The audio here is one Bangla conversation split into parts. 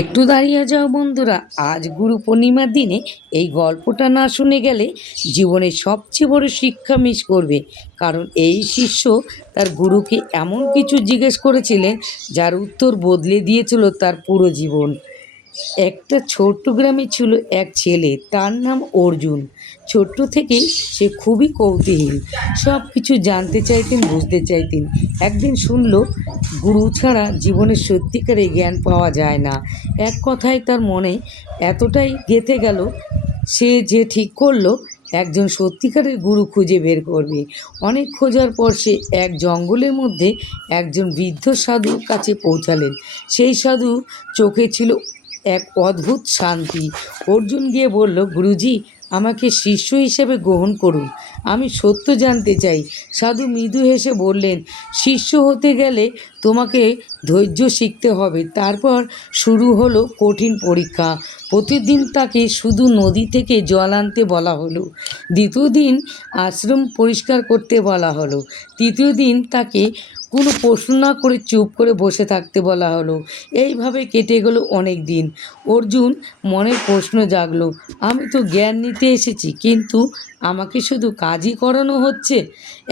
একটু দাঁড়িয়ে যাও বন্ধুরা, আজ গুরু পূর্ণিমার দিনে এই গল্পটা না শুনে গেলে জীবনের সবচেয়ে বড় শিক্ষা মিস করবে। কারণ এই শিষ্য তার গুরুকে এমন কিছু জিজ্ঞেস করেছিলেন যার উত্তর বদলে দিয়েছিল তার পুরো জীবন। একটা ছোট্ট গ্রামে ছিল এক ছেলে, তার নাম অর্জুন। ছোট্ট থেকেই সে খুবই কৌতূহলী, সব কিছু জানতে চাইতেন, বুঝতে চাইতেন। একদিন শুনল গুরু ছাড়া জীবনের সত্যিকারের জ্ঞান পাওয়া যায় না। এক কথায় তার মনে এতটাই গেঁথে গেল, সে যে ঠিক করলো একজন সত্যিকারের গুরু খুঁজে বের করবে। অনেক খোঁজার পর সে এক জঙ্গলের মধ্যে একজন বৃদ্ধ সাধুর কাছে পৌঁছালেন। সেই সাধু চোখে ছিল এক অদ্ভুত শান্তি। অর্জুন গিয়ে বলল, গুরুজি, আমাকে শিষ্য হিসেবে গ্রহণ করুন, আমি সত্য জানতে চাই। সাধু মৃদু হেসে বললেন, শিষ্য হতে গেলে তোমাকে ধৈর্য শিখতে হবে। তারপর শুরু হলো কঠিন পরীক্ষা। প্রতিদিন তাকে শুধু নদী থেকে জল আনতে বলা হলো, দ্বিতীয় দিন আশ্রম পরিষ্কার করতে বলা হলো, তৃতীয় দিন তাকে কোনো প্রশ্ন না করে চুপ করে বসে থাকতে বলা হলো। এইভাবে কেটে গেল অনেক দিন। অর্জুন মনে প্রশ্ন জাগলো, আমি তো জ্ঞান নিতে এসেছি, কিন্তু আমাকে শুধু কাজই করানো হচ্ছে।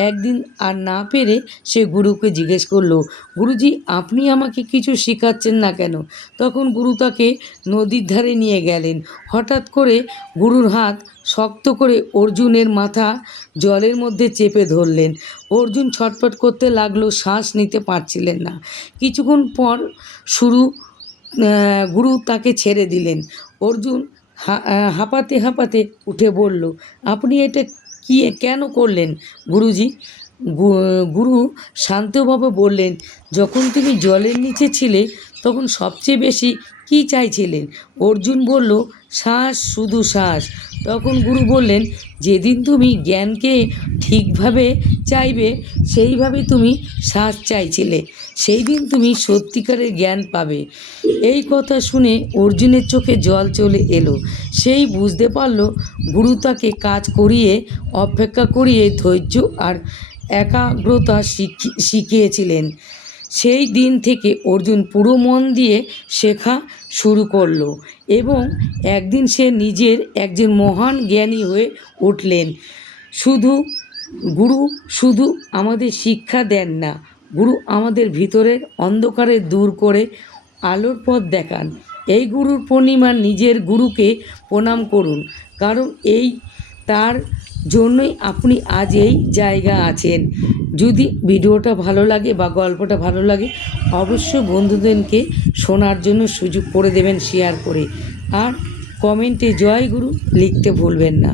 একদিন আর না পেরে সে গুরুকে জিজ্ঞেস করলো, গুরুজি, আপনি আমাকে কিছু শেখাচ্ছেন না কেন? তখন গুরু তাকে নদীর ধারে নিয়ে গেলেন। হঠাৎ করে গুরুর হাত শক্ত করে অর্জুনের মাথা জলের মধ্যে চেপে ধরলেন। অর্জুন ছটফট করতে লাগলো, শ্বাস নিতে পারছিলেন না। কিছুক্ষণ পর শুরু গুরু তাকে ছেড়ে দিলেন। অর্জুন হাঁপাতে হাঁপাতে উঠে বলল, আপনি এটা কি কেন করলেন গুরুজি? গুরু শান্তভাবে বললেন, যখন তুমি জলের নিচে ছিলে তখন সবচেয়ে বেশি কি চাইছিলেন? অর্জুন বলল, শ্বাস, শুধু শ্বাস। তখন গুরু বললেন, যেদিন তুমি জ্ঞানকে ঠিকভাবে চাইবে, সেইভাবে তুমি শ্বাস চাইছিলে, সেই দিন তুমি সত্যিকারের জ্ঞান পাবে। এই কথা শুনে অর্জুনের চোখে জল চলে এলো। সেই বুঝতে পারল গুরু তাকে কাজ করিয়ে, অপেক্ষা করিয়ে ধৈর্য আর একাগ্রতা শিখিয়েছিলেন। সেই দিন থেকে অর্জুন পুরো মন দিয়ে শেখা শুরু করলো এবং একদিন সে নিজের একজন মহান জ্ঞানী হয়ে উঠলেন। গুরু শুধু আমাদের শিক্ষা দেন না, গুরু আমাদের ভিতরের অন্ধকারে দূর করে আলোর পথ দেখান। এই গুরুর পূর্ণিমা নিজের গুরুকে প্রণাম করুন, কারণ এই তার জন্যই আপনি আজ এই জায়গা আছেন। যদি ভিডিওটা ভালো লাগে বা গল্পটা ভালো লাগে, অবশ্যই বন্ধুদেরকে শোনার জন্য সুযোগ করে দেবেন শেয়ার করে, আর কমেন্টে জয় গুরু লিখতে ভুলবেন না।